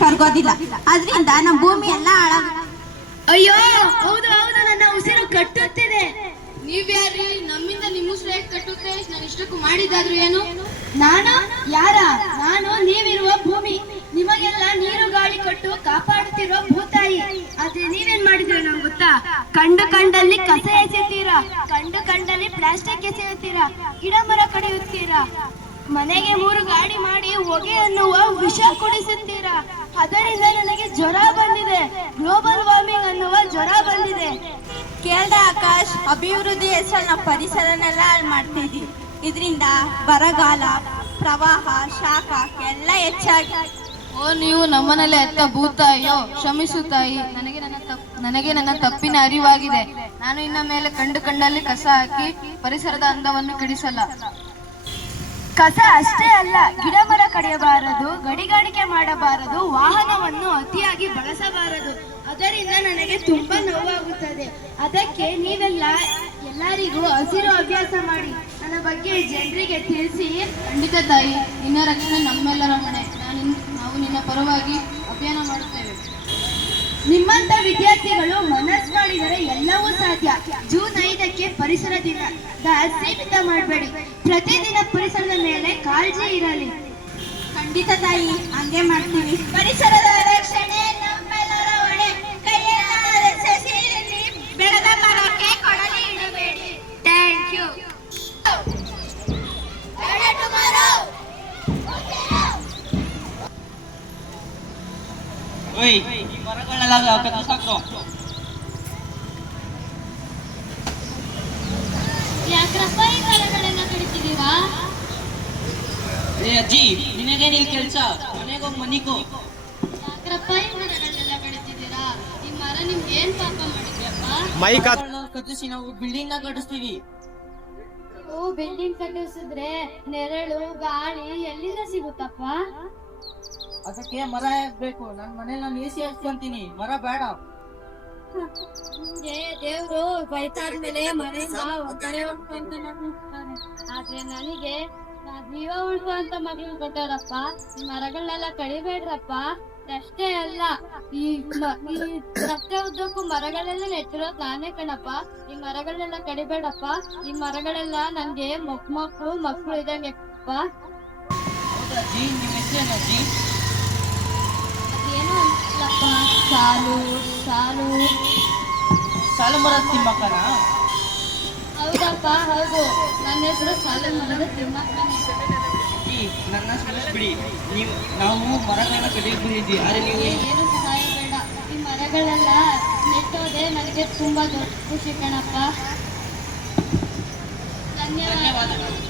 ಕರ್ಗೋದಿಲ್ಲ, ಅದರಿಂದ ನಮ್ಮ ಭೂಮಿ ಎಲ್ಲ ಹಾಳಾಗ. ಅಯ್ಯೋ ಹೌದು ಹೌದು, ನನ್ನ ಉಸಿರು ಕಟ್ಟುತ್ತಿದೆ. ನೀವ್ಯಾರಿ? ನಮ್ಮಿಂದ ನಿಮ್ಮ ಉಸಿರು ಹೇಗೆ ಕಟ್ಟುತ್ತೆ? ನಾನು ಇಷ್ಟಕ್ಕೂ ಮಾಡಿದ್ದಾದ್ರು ಏನು? ನಾನು ಯಾರ? ನಾನು ನೀವಿರುವ ಭೂಮಿ, ನಿಮಗೆಲ್ಲ ನೀರು ಗಾಳಿ ಕೊಟ್ಟು ಕಾಪಾಡುತ್ತಿರುವ ಭೂತಾಯಿ. ಆದ್ರೆ ನೀವೇನ್ ಮಾಡಿದ್ರೆ ನಂಗೆ ಗೊತ್ತಾ? ಕಂಡು ಕಂಡಲ್ಲಿ ಕಸ ಎಸೆಯುತ್ತೀರಾ, ಕಂಡು ಕಂಡಲ್ಲಿ ಪ್ಲಾಸ್ಟಿಕ್ ಎಸೆಯುತ್ತೀರಾ, ಗಿಡ ಮರ ಕಡಿಯುತ್ತೀರಾ, ಮನೆಗೆ 3 ಗಾಡಿ ಮಾಡಿ ಹೊಗೆ ಅನ್ನುವ ವಿಷ ಕುಡಿಸುತ್ತೀರಾ. ಅದರಿಂದ ನನಗೆ ಜ್ವರ ಬಂದಿದೆ, ಗ್ಲೋಬಲ್ ವಾರ್ಮಿಂಗ್ ಅನ್ನುವ ಜ್ವರ ಬಂದಿದೆ. ಕೇಳ್ದ ಆಕಾಶ್, ಅಭಿವೃದ್ಧಿ ಹೆಸರನ್ನ ಪರಿಸರನೆಲ್ಲ ಹಾಳು ಮಾಡ್ತಿದ್ವಿ. ಇದರಿಂದ ಬರಗಾಲ, ಪ್ರವಾಹ, ಶಾಖ ಎಲ್ಲ ಹೆಚ್ಚಾಗಿ. ಓ, ನೀವು ನಮ್ಮನೆಲ್ಲ ಎತ್ತ ಭೂತಾಯಿಯೋ? ಕ್ಷಮಿಸು ತಾಯಿ, ನನಗೆ ನನ್ನ ತಪ್ಪಿನ ಅರಿವಾಗಿದೆ. ನಾನು ಇನ್ನ ಮೇಲೆ ಕಂಡು ಕಂಡಲ್ಲಿ ಕಸ ಹಾಕಿ ಪರಿಸರದ ಅಂದವನ್ನು ಕೆಡಿಸಲ್ಲ. ಕಸ ಅಷ್ಟೇ ಅಲ್ಲ, ಗಿಡ ಮರ ಕಡಿಯಬಾರದು, ಗಡಿಗಾರಿಕೆ ಮಾಡಬಾರದು, ವಾಹನವನ್ನು ಅತಿಯಾಗಿ ಬಳಸಬಾರದು. ಅದರಿಂದ ನನಗೆ ತುಂಬಾ ನೋವಾಗುತ್ತದೆ. ಅದಕ್ಕೆ ಎಲ್ಲರಿಗೂ ಹಸಿರು ಅಭ್ಯಾಸ ಮಾಡಿ ನನ್ನ ಬಗ್ಗೆ ಜನರಿಗೆ ತಿಳಿಸಿ. ಖಂಡಿತ ತಾಯಿ, ನಿನ್ನ ರಕ್ಷಣೆ ನಮ್ಮೆಲ್ಲರ ಹೊಣೆ. ನಾವು ನಿನ್ನ ಪರವಾಗಿ ಅಭಿಯಾನ ಮಾಡುತ್ತೇವೆ. ನಿಮ್ಮಂತ ವಿದ್ಯಾರ್ಥಿಗಳು ಮನಸ್ಸು ಮಾಡಿದರೆ ಎಲ್ಲವೂ ಸಾಧ್ಯ. ಜೂನ್ 5ಕ್ಕೆ ಪರಿಸರ ದಿನದ ಸೀಮಿತ ಮಾಡಬೇಡಿ. ಪ್ರತಿದಿನ ಪರಿಸರದ ಮೇಲೆ ಕಾಳಜಿ ಇರಲಿ. ಖಂಡಿತ ತಾಯಿ, ಹಂಗೆ ಮಾಡ್ತೀವಿ. ಪರಿಸರದ ರಕ್ಷಣೆ ನಮ್ಮೆಲ್ಲರ ಹೊಣೆ. ಕೈಯೆಲ್ಲ ಸಸಿಯಲ್ಲಿ ಬೆಳೆದ ಮರಕ್ಕೆ ಕೊಡಲಿ ಇಡಬೇಡಿ. Thank you. ಈ ಮರಗಳೆಲ್ಲ ಕತ್ತರಿಸಾಕ್ರು. ಯಾಕ್ರಪ್ಪ ಈ ಮರಗಳೆಲ್ಲ ಕಡಿತಿದೀವಾ? ಏ ಅಜ್ಜಿ, ನಿನಗೇನಿಲ್ಲ ಕೆಲಸ? ಮನೆಗೋ ಮನಿಗೋ. ಯಾಕ್ರಪ್ಪ ಈ ಮರಗಳೆಲ್ಲ ಕಡಿತಿದ್ದೀರಾ? ಈ ಮರ ನಿಮ್ಗೆ ಏನ್ ಪಾಪ ಮಾಡಿದ್ರಪ್ಪ? ಕತ್ತಿಸಿ ನಾವು ಬಿಲ್ಡಿಂಗ್ ನ ಕಟ್ಟಿಸ್ತೀವಿ. ಬಿಲ್ಡಿಂಗ್ ಕಟ್ಟಿಸಿದ್ರೆ ನೆರಳು ಗಾಳಿ ಎಲ್ಲಿಂದ ಸಿಗುತ್ತಪ್ಪ? ಅದಕ್ಕೆ ಮರ ಬೇಕು. ನನ್ನ ಮನೇಲಿ ನಾನು ಎಸಿ ಹಾಕ್ಸ್ಕೊಂತೀನಿ, ಮರ ಬೇಡ. ದೇವ್ರು ಬೈತಾದ್ಮೇಲೆ ಮನೆಯಿಂದ ಹೊರಗಡೆ ಹೋಗ್ತಂತ ನೋಡ್ತಾರೆ. ಆದ್ರೆ ನನಗೆ ಜೀವ ಉಳಿಸುವಂತ ಮಗಳು ಕೊಟ್ಟಾರಪ್ಪ. ಈ ಮರಗಳನ್ನೆಲ್ಲ ಕಡಿಬೇಡ್ರಪ್ಪ. ಅಷ್ಟೇ ಅಲ್ಲ, ಈ ರಸ್ತೆ ಉದ್ದಕ್ಕೂ ಮರಗಳೆಲ್ಲ ನೆಟ್ಟಿರೋದು ನಾನೇ ಕಣಪ್ಪ. ಈ ಮರಗಳನ್ನೆಲ್ಲ ಕಡಿಬೇಡಪ್ಪ. ಈ ಮರಗಳೆಲ್ಲ ನನ್ಗೆ ಮಕ್ಕಳು ಇದಂಗೆಪ್ಪ. ಅಜ್ಜಿ, ನಿಮ್ಮ ಹೆಸರೇನು ಅಜ್ಜಿ? ಅದೇನು ಅಲ್ಲಪ್ಪ, ಸಾಲು ಸಾಲು ಸಾಲು ಮರದ ತಿಮ್ಮಕ್ಕನ? ಹೌದಪ್ಪ, ಹೌದು. ನನ್ನ ಹೆಸರು ಸಾಲು ಮರದ ತಿಮ್ಮಕ್ಕನೇ. ನನ್ನ ಬಿಡಿ, ನಾವು ಮರಗಳನ್ನ ಕಡಿಯಕ್ಕೆ ಬಂದಿದ್ವಿ. ಆದರೆ ನೀವು ಏನು ಸಹಾಯ ಬೇಡ. ಈ ಮರಗಳೆಲ್ಲ ನೆಟ್ಟೋದೆ ನನಗೆ ತುಂಬಾ ದೊಡ್ಡ ಖುಷಿ ಕಣಪ್ಪ. ಧನ್ಯವಾದಗಳು.